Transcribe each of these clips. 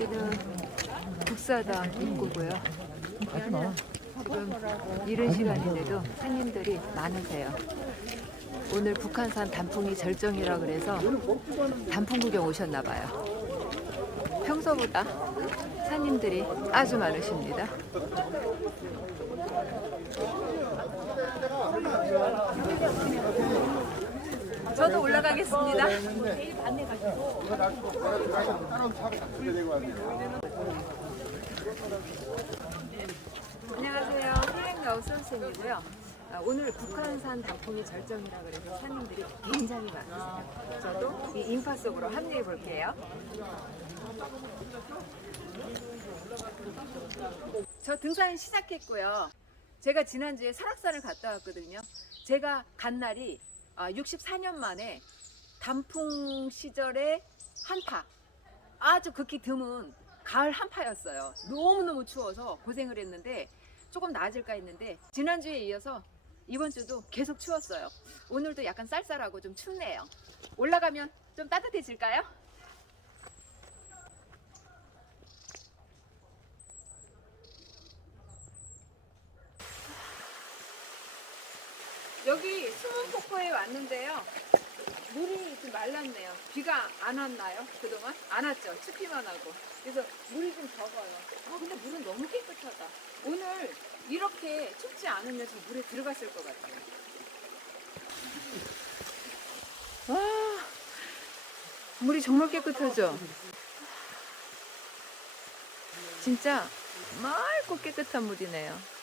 여기는 국사당 입구고요. 지금 이른 시간인데도 손님들이 많으세요. 오늘 북한산 단풍이 절정이라 그래서 단풍 구경 오셨나 봐요. 평소보다 손님들이 아주 많으십니다. 저도 올라가겠습니다. 안녕하세요. 해양가우 선생이고요. 아, 오늘 북한산 단풍이 절정이라 그래서 손님들이 굉장히 많으세요. 저도 이 인파 속으로 합류해 볼게요. 저 등산 시작했고요. 제가 지난주에 설악산을 갔다 왔거든요. 제가 간 날이 64년 만에 단풍 시절의 한파. 아주 극히 드문 가을 한파였어요. 너무너무 추워서 고생을 했는데 조금 나아질까 했는데 지난주에 이어서 이번 주도 계속 추웠어요. 오늘도 약간 쌀쌀하고 좀 춥네요. 올라가면 좀 따뜻해질까요? 여기 숨은 폭포에 왔는데요. 물이 좀 말랐네요. 비가 안 왔나요? 그동안? 안 왔죠. 춥기만 하고. 그래서 물이 좀 적어요. 아, 근데 물은 너무 깨끗하다. 오늘 이렇게 춥지 않으면 저 물에 들어갔을 것 같아요. 와, 물이 정말 깨끗하죠? 진짜 맑고 깨끗한 물이네요.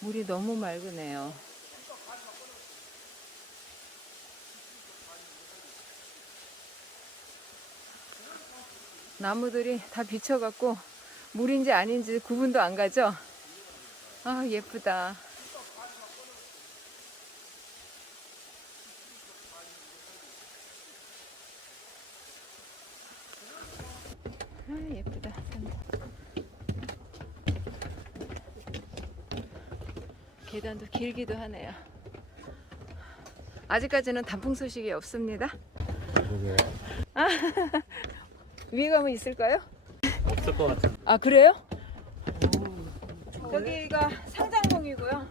물이 너무 맑으네요. 나무들이 다 비쳐갖고 물인지 아닌지 구분도 안 가죠? 아, 예쁘다. 아, 예쁘다. 계단도 길기도 하네요. 아직까지는 단풍 소식이 없습니다. 그러게. 위에 가면 있을까요? 없을 것 같아. 아 그래요? 여기가 상장동이고요.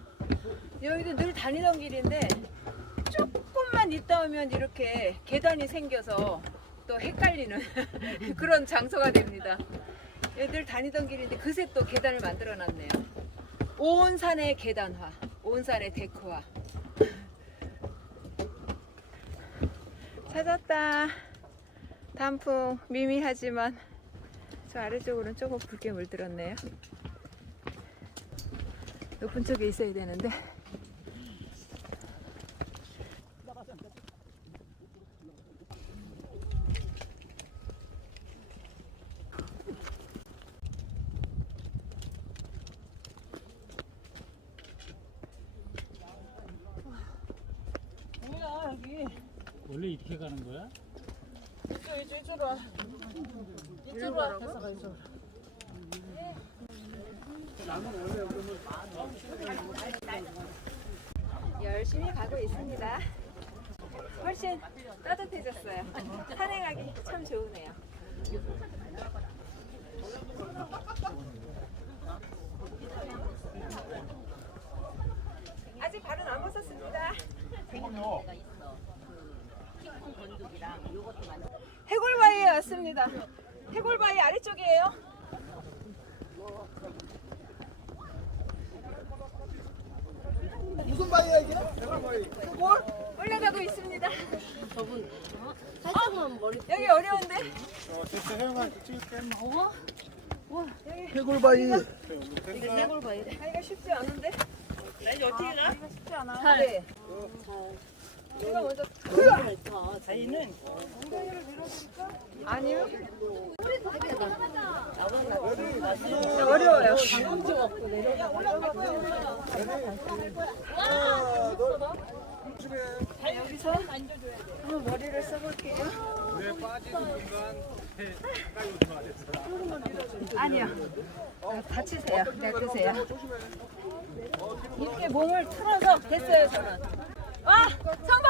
여기도 늘 다니던 길인데 조금만 있다 오면 이렇게 계단이 생겨서 또 헷갈리는 그런 장소가 됩니다. 여기 늘 다니던 길인데 그새 또 계단을 만들어 놨네요. 온 산의 계단화, 온 산의 데크화. 찾았다. 단풍 미미하지만 저 아래쪽으로는 조금 붉게 물들었네요. 높은 쪽에 있어야 되는데. 여기 원래 이렇게 가는 거야? 이쪽 이쪽 이쪽으로 와. 이쪽으로 와. 됐어 가 이쪽으로. 열심히 가고 있습니다. 훨씬 따뜻해졌어요. 산행하기 참 좋으네요. 아직 발은 안 벗었습니다. 해골바위에 왔습니다. 해골바위 아래쪽이에요. 무슨 바위야 이게? 바위. 뭘? 올라가고 있습니다. 살짝만 머리 여기 어려운데? 어, 됐어 혜영아 찍을게. 여기 해골바위. 이게 돼. 하기가 쉽지 않은데? 나 이제 어떻게 가? 쉽지 않아. 네. 제가 먼저 자기는 아니요. 어려워요. 아니요. 어, 다치세요. 놔두세요. 조심해. 이렇게 몸을 틀어서 됐어요, 저는. 와! 성공!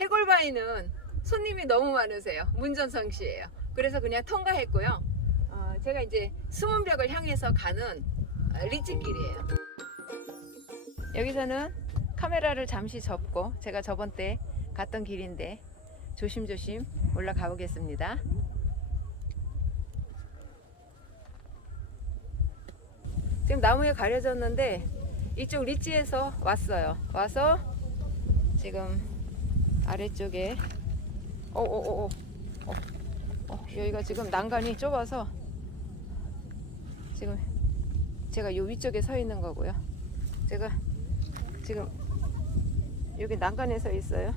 해골바위는 손님이 너무 많으세요. 문전성 시예요. 그래서 그냥 통과했고요. 어, 제가 이제 수문벽을 향해서 가는 어, 리치길이에요. 여기서는 카메라를 잠시 접고 제가 저번 때 갔던 길인데 조심조심 올라가 보겠습니다. 지금 나무에 가려졌는데 이쪽 리치에서 왔어요. 와서 지금 아래쪽에 어어어어 어, 어, 여기가 지금 난간이 좁아서 지금 제가 요 위쪽에 서 있는 거고요. 제가 지금 여기 난간에 서 있어요.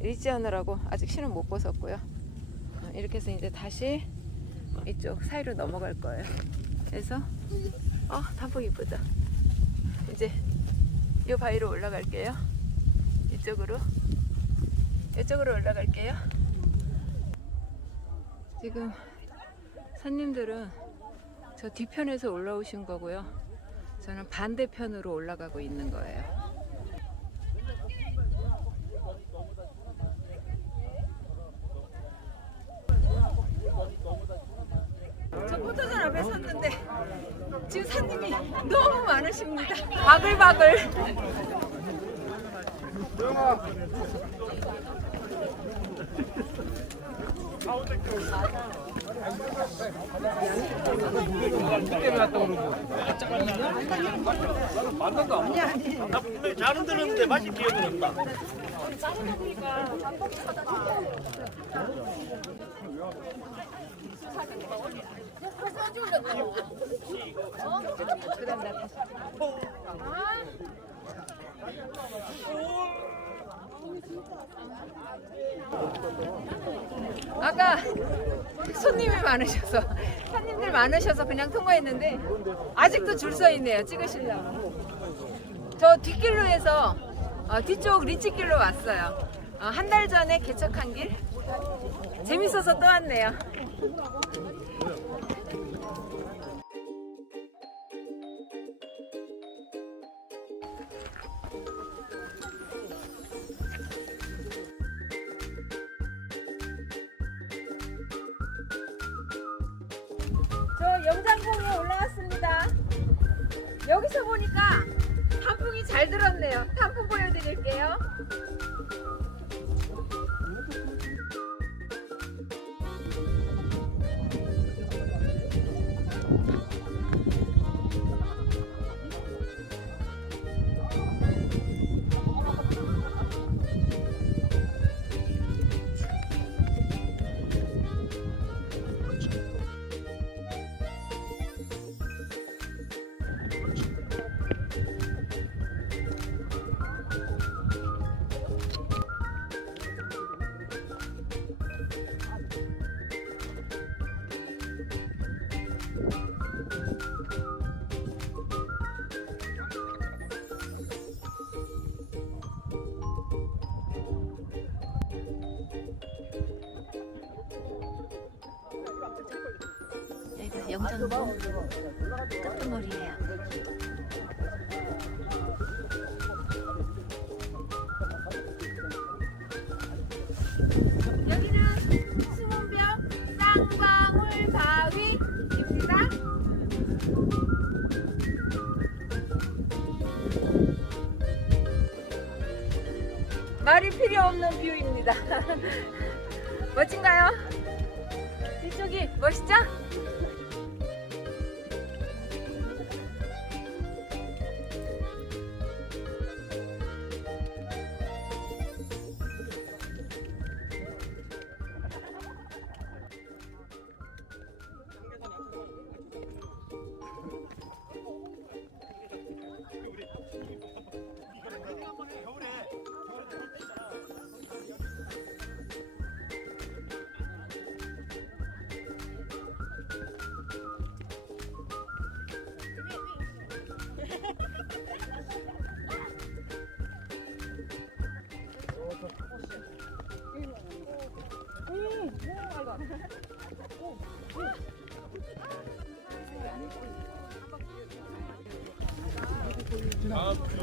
리치하느라고 아직 신은 못 벗었고요. 어, 이렇게 해서 이제 다시 이쪽 사이로 넘어갈 거예요. 그래서 어 단풍 이쁘다. 이제 이 바위로 올라갈게요. 이쪽으로 이쪽으로 올라갈게요. 지금 손님들은 저 뒤편에서 올라오신 거고요. 저는 반대편으로 올라가고 있는 거예요. 포토존 앞에 섰는데 지금 손님이 너무 많으십니다. 바글바글. 잘은 들었는데 맛이 기억은 없다. 그다 다시. 아까 손님이 많으셔서 손님들 많으셔서 그냥 통과했는데 아직도 줄 서 있네요. 찍으시려고. 저 뒷길로 해서 어, 뒤쪽 리치길로 왔어요. 어, 한달 전에 개척한 길. 재밌어서 또 왔네요 영장봉에 올라왔습니다. 여기서 보니까 단풍이 잘 들었네요. 단풍 보여드릴게요. 영장봉 끝머리예요. 여기는 수문벽 쌍방울 바위입니다. 말이 필요 없는 뷰입니다. 멋진가요? 이쪽이 멋있죠?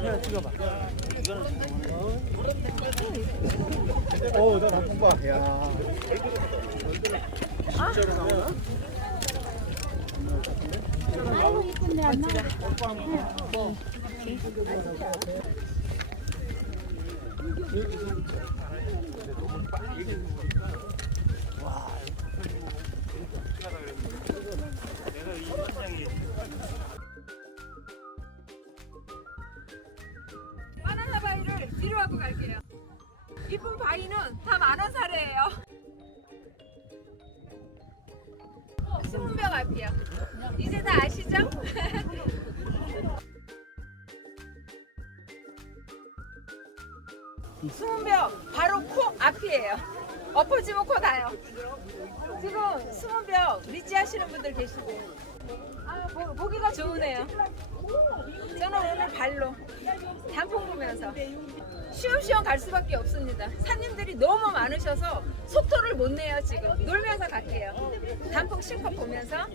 해 찍어봐. 어우 나 나쁜 봐. 야. 진짜로 나오나? 아이고 이쁜데 안 나와. 이렇게 이쁜 바위는 다 만원 사례예요. 수문병 앞이요. 이제 다 아시죠? 수문병 바로 코 앞이에요. 엎어지면 코 다요. 지금 수문병 리치 하시는 분들 계시고. 아, 보, 보기가 좋으네요. 저는 오늘 발로 단풍 보면서 쉬엄쉬엄 갈 수밖에 없습니다. 산님들이 너무 많으셔서 속도를 못 내요 지금. 놀면서 갈게요. 단풍 실컷 보면서.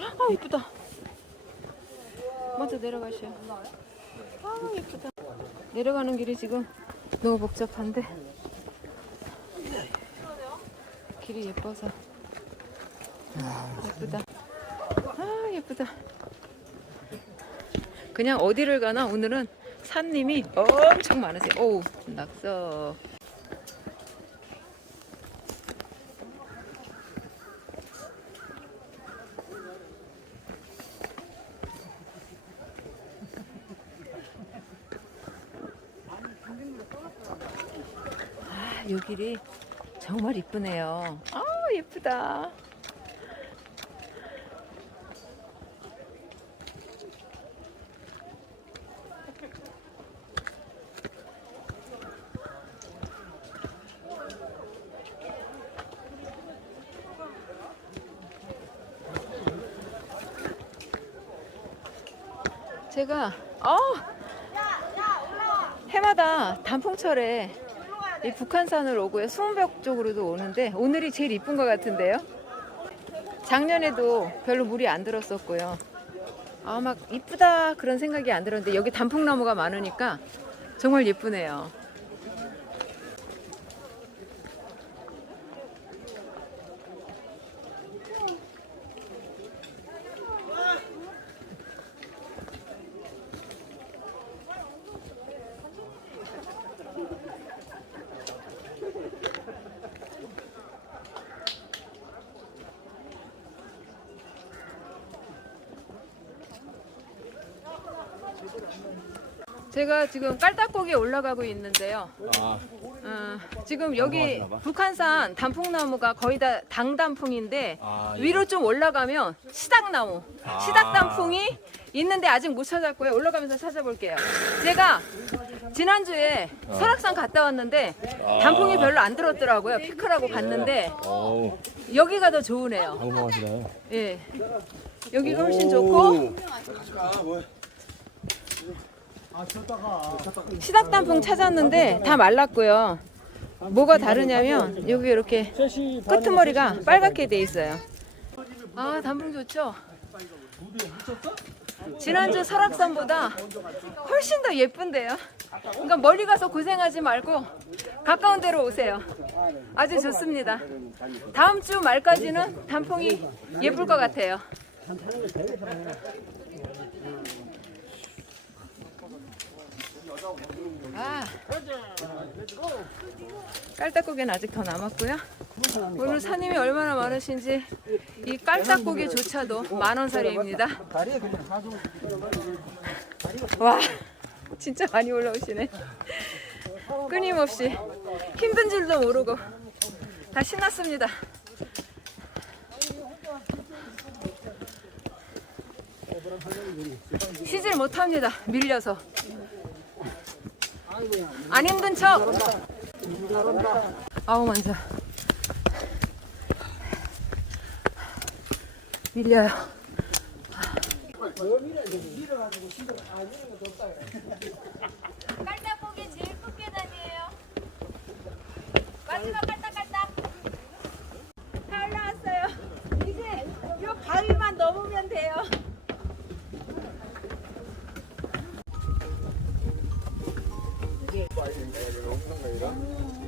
아 예쁘다. 먼저 내려가셔. 아 예쁘다. 내려가는 길이 지금 너무 복잡한데 길이 예뻐서 예쁘다. 아 예쁘다. 그냥 어디를 가나 오늘은 산님이 엄청 많으세요. 오우 낙서. 아, 요 길이 정말 이쁘네요. 아, 예쁘다. 제가 어 해마다 단풍철에 이 북한산으로 오고요. 수문벽 쪽으로도 오는데 오늘이 제일 이쁜 것 같은데요. 작년에도 별로 물이 안 들었었고요. 아 막 이쁘다 그런 생각이 안 들었는데 여기 단풍나무가 많으니까 정말 예쁘네요. 제가 지금 깔딱고기에 올라가고 있는데요. 아, 어, 지금 여기 넘어가시나 봐. 북한산 단풍나무가 거의 다 당단풍인데 아, 예. 위로 좀 올라가면 시닥나무, 아. 시닥단풍이 있는데 아직 못 찾았고요. 올라가면서 찾아볼게요. 제가 지난주에 설악산 갔다 왔는데 단풍이 별로 안 들었더라고요. 피크라고 갔는데 어우, 여기가 더 좋으네요. 방방하시나요? 예. 여기가 훨씬 좋고 시닥단풍 찾았는데 다 말랐고요. 뭐가 다르냐면 여기 이렇게 끄트머리가 빨갛게 돼 있어요. 아 단풍 좋죠? 지난주 설악산보다 훨씬 더 예쁜데요. 그러니까 멀리 가서 고생하지 말고 가까운 데로 오세요. 아주 좋습니다. 다음 주 말까지는 단풍이 예쁠 것 같아요. 아, 깔딱고기는 아직 더 남았고요. 오늘 사님이 얼마나 많으신지 이 깔딱고기조차도 만원사리입니다. 와, 진짜 많이 올라오시네. 끊임없이 힘든 줄도 모르고 다 신났습니다. 쉬질 못합니다. 밀려서. 안 힘든 척. 아우 만져. 밀려요. 깔딱고기 제일 큰 계단이에요. 마지막 깔딱깔딱. 다 올라왔어요. 이제 이 바위만 넘으면 돼요. 지금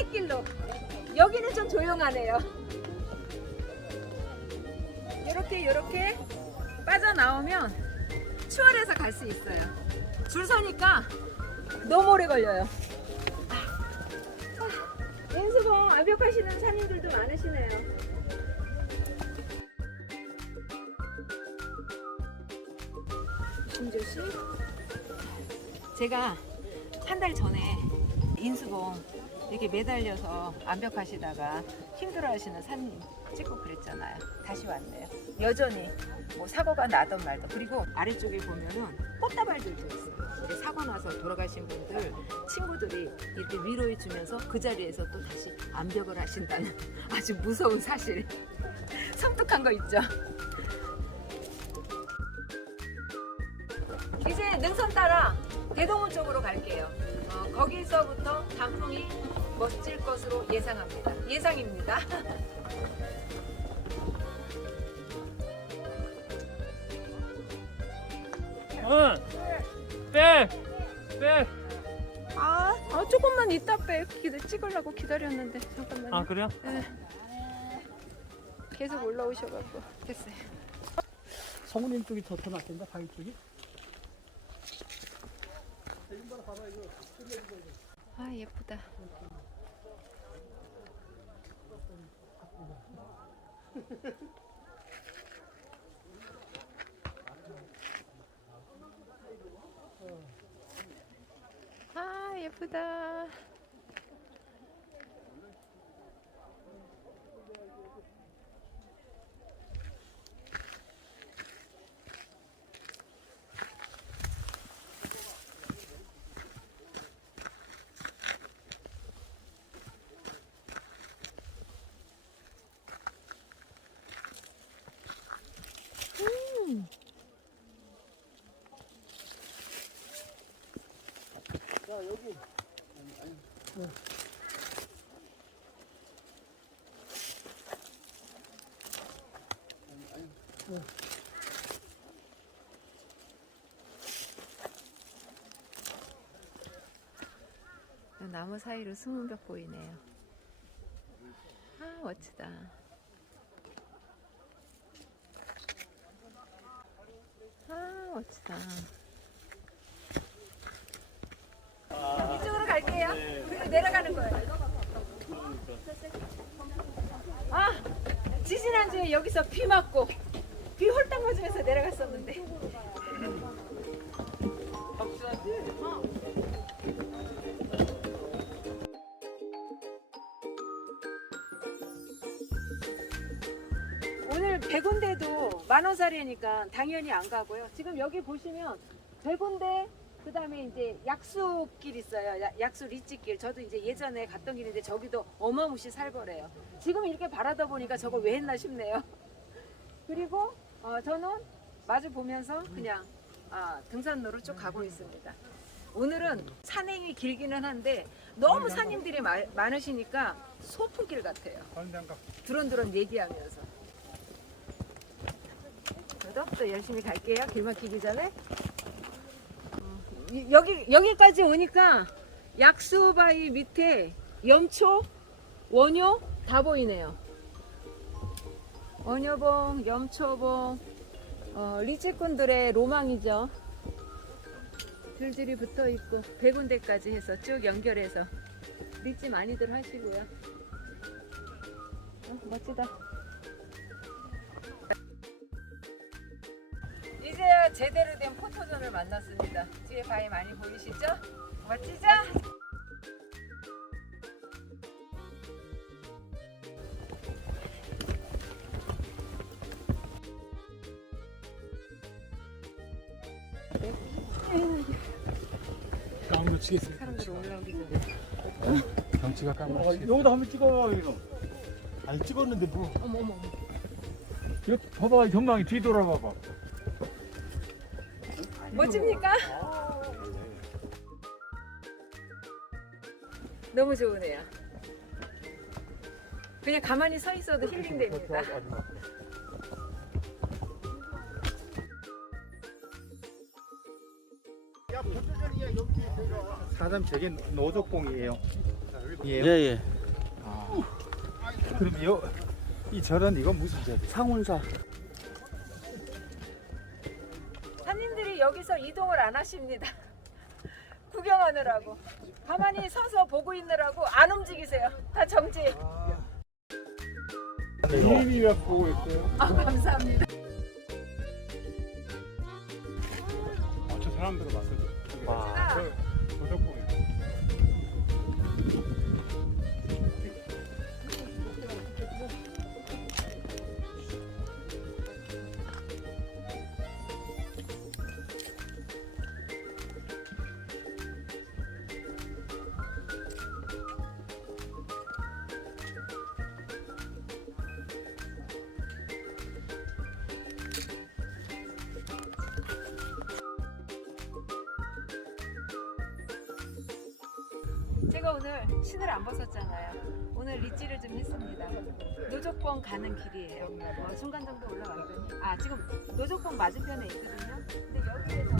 샛길로. 여기는 좀 조용하네요. 이렇게 이렇게 빠져나오면 추월해서 갈 수 있어요. 줄 서니까 너무 오래 걸려요. 아, 인수봉 완벽하시는 산님들도 많으시네요. 김조씨 제가 한 달 전에 인수봉 이렇게 매달려서 암벽하시다가 힘들어하시는 산님 찍고 그랬잖아요. 다시 왔네요. 여전히 뭐 사고가 나던 말도 그리고 아래쪽에 보면은 꽃다발들도 있어요. 이렇게 사고 나서 돌아가신 분들 친구들이 이렇게 위로해 주면서 그 자리에서 또 다시 암벽을 하신다는 아주 무서운 사실. 섬뜩한 거 있죠. 이제 능선 따라 대동문 쪽으로 갈게요. 어, 거기서부터 단풍이 멋질 것으로 예상합니다. 예상입니다. 응. 빼. 빼. 아, 아 조금만 이따 빼. 기, 찍으려고 기다렸는데 잠깐만요. 아 그래요? 네. 계속 올라오셔갖고 됐어요. 성우님 쪽이 더, 더 낫겠다, 바위 쪽이? 아 예쁘다. 아 예쁘다. 나무 사이로 숨은 벽 보이네요. 아 멋지다. 아 멋지다. 이쪽으로 갈게요. 그리고 내려가는 거예요. 아 지지난주에 여기서 비 맞고 비 홀딱 맞으면서 내려갔었는데. 오늘 백운대도 만원짜리니까 당연히 안 가고요. 지금 여기 보시면 백운대 그 다음에 이제 약수길 있어요. 야- 약수 리치길. 저도 이제 예전에 갔던 길인데 저기도 어마무시 살벌해요. 지금 이렇게 바라다 보니까 저거 왜 했나 싶네요. 그리고 어, 저는 마주 보면서 그냥 아, 등산로로 쭉 가고 있습니다. 오늘은 산행이 길기는 한데 너무 산님들이 마- 많으시니까 소풍길 같아요. 두런두런 얘기하면서. 저도 또 열심히 갈게요. 길 막히기 전에. 여기 여기까지 오니까 약수바위 밑에 염초 원효 다 보이네요. 원효봉, 염초봉, 어, 리치꾼들의 로망이죠. 줄줄이 붙어 있고 배 군데까지 해서 쭉 연결해서 리치 많이들 하시고요. 어, 멋지다. 된 포토존을 만났습니다. 뒤에 바위 많이 보이시죠? 멋지죠? 깡으로 치겠습니다. 사람들 올라오기 전에. 경치가 깡으로 어, 치겠습니다. 여기다 한번 찍어봐 여기서. 아니 찍었는데 뭐. 어머 어머 어머. 이거 봐봐 전망이 뒤돌아봐봐. 멋집니까? 너무 좋으네요. 그냥 가만히 서 있어도 힐링됩니다. 사람 저게 노족봉이에요. 예. 예예. 아. 그럼 요, 이 절은 이건 무슨 절? 상운사. 산님들 이동을 안 하십니다. 구경하느라고. 가만히 서서 보고 있느라고 안 움직이세요. 다 정지. 주인이가 보고 있어요. 아, 감사합니다. 신을 안 벗었잖아요. 오늘 리찌를 좀 했습니다. 노족봉 가는 길이에요. 어, 중간 정도 올라왔더니 아 지금 노족봉 맞은편에 있거든요. 근데 여기에서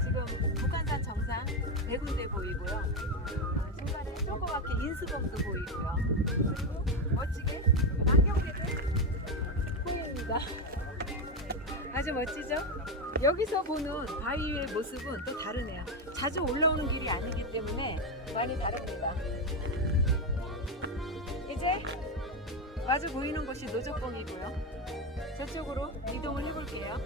지금 북한산 정상 네 군데 보이고요. 아, 중간에 조그맣게 인수봉도 보이고요. 그리고 멋지게 망경대도 보입니다. 아주 멋지죠? 여기서 보는 바위의 모습은 또 다르네요. 자주 올라오는 길이 아니기 때문에 많이 다릅니다. 이제 마주 보이는 곳이 노족봉이고요. 저쪽으로 이동을 해볼게요.